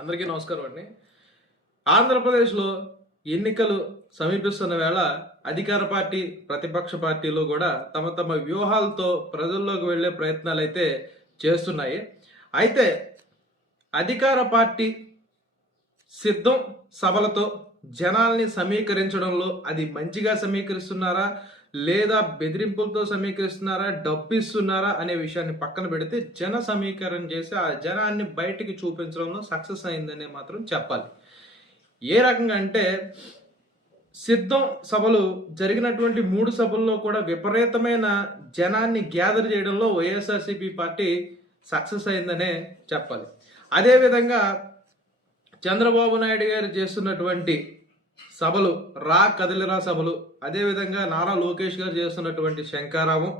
అందరికీ నమస్కారం అండి. ఆంధ్రప్రదేశ్లో ఎన్నికలు సమీపిస్తున్న వేళ అధికార పార్టీ ప్రతిపక్ష పార్టీలు కూడా తమ తమ వ్యూహాలతో ప్రజల్లోకి వెళ్ళే ప్రయత్నాలు అయితే చేస్తున్నాయి. అయితే అధికార పార్టీ సిద్ధం సభలతో జనాల్ని సమీకరించడంలో అది మంచిగా సమీకరిస్తున్నారా? లేదా బెదిరింపులతో సమీకరిస్తున్నారా డబ్బిస్తున్నారా అనే విషయాన్ని పక్కన పెడితే జన సమీకరణ చేసి ఆ జనాన్ని బయటికి చూపించడంలో సక్సెస్ అయిందనే మాత్రం చెప్పాలి. ఏ రకంగా అంటే సిద్ధం సభలు జరిగినటువంటి మూడు సభల్లో కూడా విపరీతమైన జనాన్ని గ్యాదర్ చేయడంలో వైఎస్ఆర్సీపీ పార్టీ సక్సెస్ అయిందనే చెప్పాలి. అదేవిధంగా చంద్రబాబు నాయుడు గారు చేస్తున్నటువంటి సభలు రా కదిలిరా సభలు. అదేవిధంగా నారా లోకేష్ గారు చేస్తున్నటువంటి శంకారావం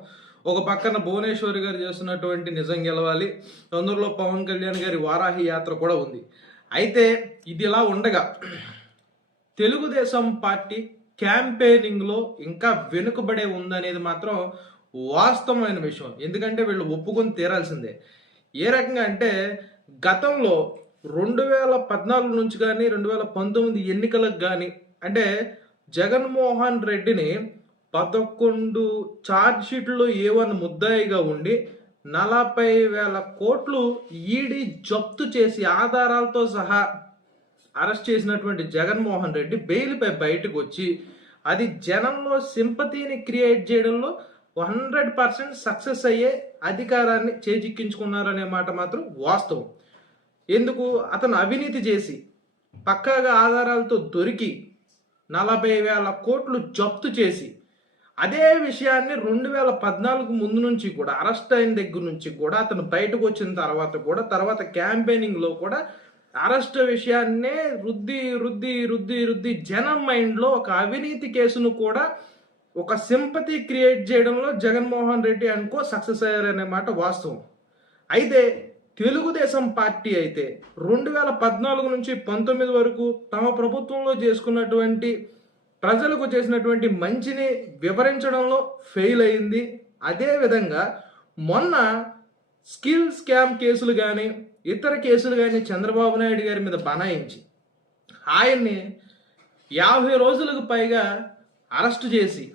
ఒక పక్కన భువనేశ్వరి గారు చేస్తున్నటువంటి నిజం గెలవాలి తొందరలో పవన్ కళ్యాణ్ గారి వారాహి యాత్ర కూడా ఉంది. అయితే ఇది ఇలా ఉండగా తెలుగుదేశం పార్టీ క్యాంపెయినింగ్లో ఇంకా వెనుకబడే ఉందనేది మాత్రం వాస్తవమైన విషయం. ఎందుకంటే వీళ్ళు ఒప్పుకొని తీరాల్సిందే. ఏ రకంగా అంటే గతంలో రెండు వేల పద్నాలుగు నుంచి కానీ రెండు వేల పంతొమ్మిది ఎన్నికలకు కానీ అంటే జగన్మోహన్ రెడ్డిని పదకొండు ఛార్జ్ షీట్లో ఏ వన్ ముద్దాయిగా ఉండి నలభై వేల కోట్లు ఈడీ జప్తు చేసి ఆధారాలతో సహా అరెస్ట్ చేసినటువంటి జగన్మోహన్ రెడ్డి బెయిల్పై బయటకు వచ్చి అది జనంలో సింపతిని క్రియేట్ చేయడంలో హండ్రెడ్ పర్సెంట్ సక్సెస్ అయ్యే అధికారాన్ని చేజిక్కించుకున్నారనే మాట మాత్రం వాస్తవం. ఎందుకు? అతను అవినీతి చేసి పక్కాగా ఆధారాలతో దొరికి నలభై వేల కోట్లు జప్తు చేసి అదే విషయాన్ని రెండు వేల పద్నాలుగు ముందు నుంచి కూడా అరెస్ట్ అయిన దగ్గర నుంచి కూడా అతను బయటకు వచ్చిన తర్వాత కూడా తర్వాత క్యాంపెయినింగ్లో కూడా అరెస్ట్ విషయాన్నే రుద్ది రుద్ది రుద్ది రుద్ది జనం మైండ్లో ఒక అవినీతి కేసును కూడా ఒక సింపతి క్రియేట్ చేయడంలో జగన్మోహన్ రెడ్డి అనుకో సక్సెస్ అయ్యారనే మాట వాస్తవం. అయితే తెలుగుదేశం పార్టీ అయితే రెండు వేల పద్నాలుగు నుంచి పంతొమ్మిది వరకు తమ ప్రభుత్వంలో చేసుకున్నటువంటి ప్రజలకు చేసినటువంటి మంచిని వివరించడంలో ఫెయిల్ అయింది. అదేవిధంగా మొన్న స్కిల్ స్కామ్ కేసులు కానీ ఇతర కేసులు కానీ చంద్రబాబు నాయుడు గారి మీద బనాయించి ఆయన్ని యాభై రోజులకు పైగా అరెస్టు చేసి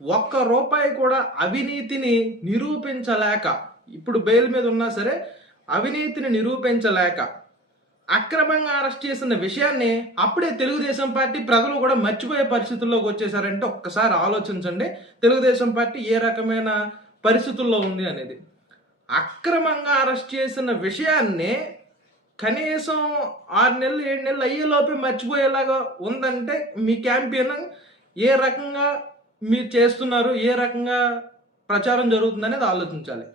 ఒక్క రూపాయి కూడా అవినీతిని నిరూపించలేక ఇప్పుడు బెయిల్ మీద ఉన్నా సరే అవినీతిని నిరూపించలేక అక్రమంగా అరెస్ట్ చేసిన విషయాన్ని అప్పుడే తెలుగుదేశం పార్టీ ప్రజలు కూడా మర్చిపోయే పరిస్థితుల్లోకి వచ్చేసారంటే ఒక్కసారి ఆలోచించండి. తెలుగుదేశం పార్టీ ఏ రకమైన పరిస్థితుల్లో ఉంది అనేది. అక్రమంగా అరెస్ట్ చేసిన విషయాన్ని కనీసం ఆరు నెలలు ఏడు నెలలు అయ్యేలోపే మర్చిపోయేలాగా ఉందంటే మీ క్యాంపెయిన్ ఏ రకంగా మీరు చేస్తున్నారు ఏ రకంగా ప్రచారం జరుగుతుంది అనేది ఆలోచించాలి.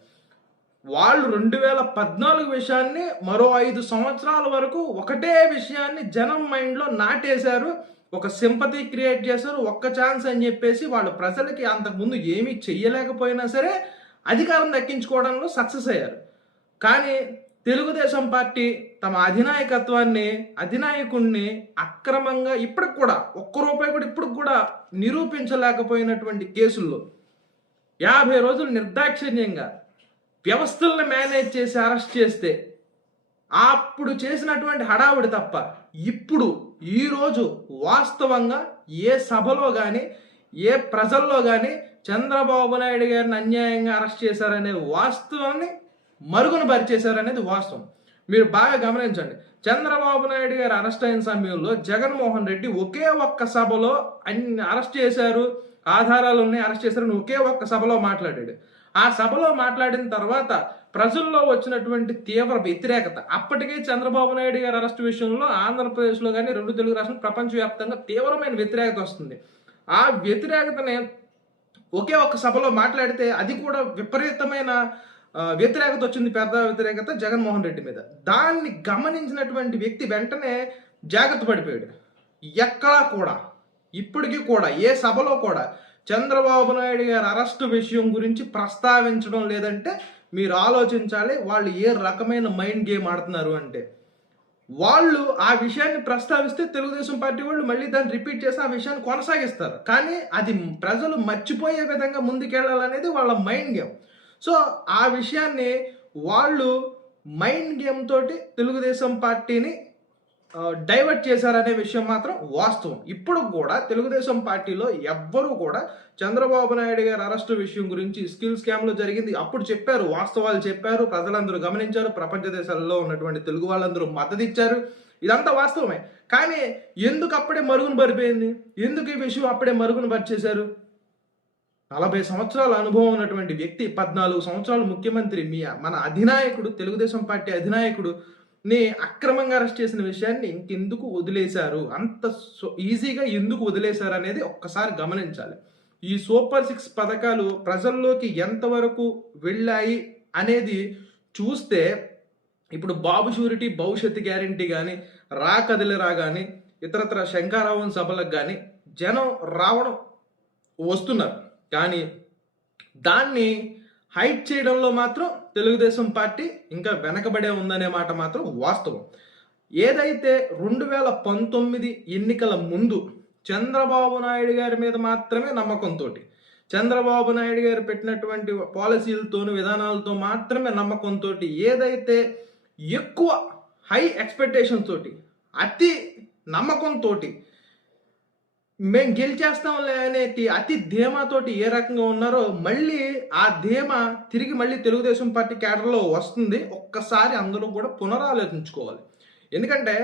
వాళ్ళు రెండు వేల పద్నాలుగు విషయాన్ని మరో ఐదు సంవత్సరాల వరకు ఒకటే విషయాన్ని జనం మైండ్లో నాటేశారు. ఒక సింపతి క్రియేట్ చేశారు. ఒక్క ఛాన్స్ అని చెప్పేసి వాళ్ళు ప్రజలకి అంతకుముందు ఏమీ చెయ్యలేకపోయినా సరే అధికారం దక్కించుకోవడంలో సక్సెస్ అయ్యారు. కానీ తెలుగుదేశం పార్టీ తమ అధినాయకత్వాన్ని అధినాయకుణ్ణి అక్రమంగా ఇప్పటికి కూడా ఒక్క రూపాయి కూడా ఇప్పటికి కూడా నిరూపించలేకపోయినటువంటి కేసుల్లో యాభై రోజులు నిర్దాక్షిణ్యంగా వ్యవస్థలను మేనేజ్ చేసి అరెస్ట్ చేస్తే అప్పుడు చేసినటువంటి హడావుడి తప్ప ఇప్పుడు ఈరోజు వాస్తవంగా ఏ సభలో కానీ ఏ ప్రజల్లో కానీ చంద్రబాబు నాయుడు గారిని అన్యాయంగా అరెస్ట్ చేశారనే వాస్తవాన్ని మరుగున పరిచేశారనేది వాస్తవం. మీరు బాగా గమనించండి. చంద్రబాబు నాయుడు గారు అరెస్ట్ అయిన సమయంలో జగన్మోహన్ రెడ్డి ఒకే ఒక్క సభలో అన్ని అరెస్ట్ చేశారు ఆధారాలు ఉన్నాయి అరెస్ట్ చేశారని ఒకే ఒక్క సభలో మాట్లాడాడు. ఆ సభలో మాట్లాడిన తర్వాత ప్రజల్లో వచ్చినటువంటి తీవ్ర వ్యతిరేకత. అప్పటికే చంద్రబాబు నాయుడు గారి అరెస్ట్ విషయంలో ఆంధ్రప్రదేశ్లో కానీ రెండు తెలుగు రాష్ట్రాలు ప్రపంచవ్యాప్తంగా తీవ్రమైన వ్యతిరేకత వస్తుంది. ఆ వ్యతిరేకతని ఒకే ఒక్క సభలో మాట్లాడితే అది కూడా విపరీతమైన వ్యతిరేకత వచ్చింది పెద్ద వ్యతిరేకత జగన్మోహన్ రెడ్డి మీద. దాన్ని గమనించినటువంటి వ్యక్తి వెంటనే జాగ్రత్త పడిపోయాడు. ఎక్కడా కూడా ఇప్పటికీ కూడా ఏ సభలో కూడా చంద్రబాబు నాయుడు గారి అరెస్టు విషయం గురించి ప్రస్తావించడం లేదంటే మీరు ఆలోచించాలి వాళ్ళు ఏ రకమైన మైండ్ గేమ్ ఆడుతున్నారు అంటే. వాళ్ళు ఆ విషయాన్ని ప్రస్తావిస్తే తెలుగుదేశం పార్టీ వాళ్ళు మళ్ళీ దాన్ని రిపీట్ చేసి ఆ విషయాన్ని కొనసాగిస్తారు. కానీ అది ప్రజలు మర్చిపోయే విధంగా ముందుకెళ్ళాలనేది వాళ్ళ మైండ్ గేమ్. సో ఆ విషయాన్ని వాళ్ళు మైండ్ గేమ్ తోటి తెలుగుదేశం పార్టీని డైవర్ట్ చేశారనే విషయం మాత్రం వాస్తవం. ఇప్పుడు కూడా తెలుగుదేశం పార్టీలో ఎవ్వరూ కూడా చంద్రబాబు నాయుడు గారి అరెస్టు విషయం గురించి స్కిల్ స్కామ్లో జరిగింది. అప్పుడు చెప్పారు వాస్తవాలు చెప్పారు ప్రజలందరూ గమనించారు ప్రపంచ దేశాల్లో ఉన్నటువంటి తెలుగు వాళ్ళందరూ మద్దతు ఇచ్చారు ఇదంతా వాస్తవమే. కానీ ఎందుకు అప్పుడే మరుగున పడిపోయింది? ఎందుకు ఈ విషయం అప్పుడే మరుగున పరిచేశారు? నలభై సంవత్సరాల అనుభవం ఉన్నటువంటి వ్యక్తి పద్నాలుగు సంవత్సరాలు ముఖ్యమంత్రి మీ మన అధినాయకుడు తెలుగుదేశం పార్టీ అధినాయకుడు ని అక్రమంగా అరెస్ట్ చేసిన విషయాన్ని ఇంకెందుకు వదిలేశారు? అంత సో- ఈజీగా ఎందుకు వదిలేశారు అనేది ఒక్కసారి గమనించాలి. ఈ సూపర్ సిక్స్ పథకాలు ప్రజల్లోకి ఎంతవరకు వెళ్ళాయి అనేది చూస్తే ఇప్పుడు బాబు షూరిటీ భవిష్యత్తు గ్యారంటీ కానీ రా కదిలిరా కానీ ఇతరత్ర శంకారావం సభలకు కానీ జనం రావడం వస్తున్నారు. కానీ దాన్ని హైట్ చేయడంలో మాత్రం తెలుగుదేశం పార్టీ ఇంకా వెనకబడే ఉందనే మాట మాత్రం వాస్తవం. ఏదైతే రెండు వేల పంతొమ్మిది ఎన్నికల ముందు చంద్రబాబు నాయుడు గారి మీద మాత్రమే నమ్మకంతో చంద్రబాబు నాయుడు గారు పెట్టినటువంటి పాలసీలతోను విధానాలతో మాత్రమే నమ్మకంతో ఏదైతే ఎక్కువ హై ఎక్స్పెక్టేషన్ తోటి అతి నమ్మకంతో మేము గెలిచేస్తాంలే అనేది అతి ధీమాతోటి ఏ రకంగా ఉన్నారో మళ్ళీ ఆ ధీమా తిరిగి మళ్ళీ తెలుగుదేశం పార్టీ క్యాడర్లో వస్తుంది. ఒక్కసారి అందరూ కూడా పునరాలోచించుకోవాలి. ఎందుకంటే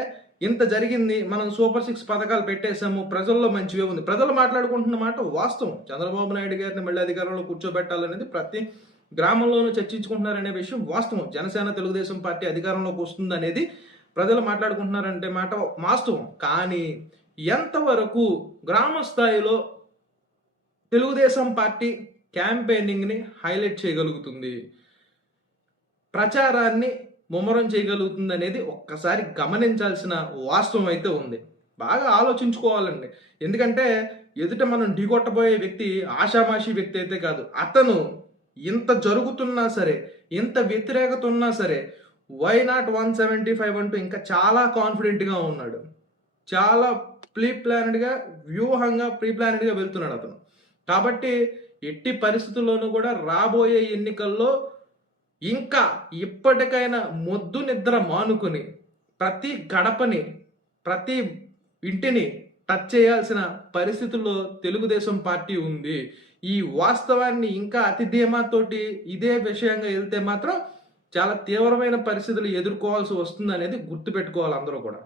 ఇంత జరిగింది మనం సూపర్ సిక్స్ పథకాలు పెట్టేశాము ప్రజల్లో మంచివే ఉంది. ప్రజలు మాట్లాడుకుంటున్న మాట వాస్తవం. చంద్రబాబు నాయుడు గారిని మళ్ళీ అధికారంలో కూర్చోబెట్టాలనేది ప్రతి గ్రామంలోనూ చర్చించుకుంటున్నారనే విషయం వాస్తవం. జనసేన తెలుగుదేశం పార్టీ అధికారంలోకి వస్తుంది అనేది ప్రజలు మాట్లాడుకుంటున్నారంటే మాట వాస్తవం. కానీ ఎంతవరకు గ్రామ స్థాయిలో తెలుగుదేశం పార్టీ క్యాంపెయినింగ్ని హైలైట్ చేయగలుగుతుంది? ప్రచారాన్ని ముమ్మరం చేయగలుగుతుంది అనేది ఒక్కసారి గమనించాల్సిన వాస్తవం అయితే ఉంది. బాగా ఆలోచించుకోవాలండి. ఎందుకంటే ఎదుట మనం ఢీకొట్టబోయే వ్యక్తి ఆషామాషి వ్యక్తి అయితే కాదు. అతను ఇంత జరుగుతున్నా సరే ఇంత వ్యతిరేకత ఉన్నా సరే why not one seventy five అంటూ ఇంకా చాలా కాన్ఫిడెంట్గా ఉన్నాడు. చాలా ప్రీ ప్లానెడ్గా వ్యూహంగా ప్రీ ప్లానెడ్గా వెళ్తున్నాడు అతను. కాబట్టి ఎట్టి పరిస్థితుల్లోనూ కూడా రాబోయే ఎన్నికల్లో ఇంకా ఇప్పటికైనా మొద్దు నిద్ర మానుకుని ప్రతి గడపని ప్రతి ఇంటిని టచ్ చేయాల్సిన పరిస్థితుల్లో తెలుగుదేశం పార్టీ ఉంది. ఈ వాస్తవాన్ని ఇంకా అతి ధీమాతోటి ఇదే విషయంగా వెళ్తే మాత్రం చాలా తీవ్రమైన పరిస్థితులు ఎదుర్కోవాల్సి వస్తుంది అనేది గుర్తుపెట్టుకోవాలి అందరూ కూడా.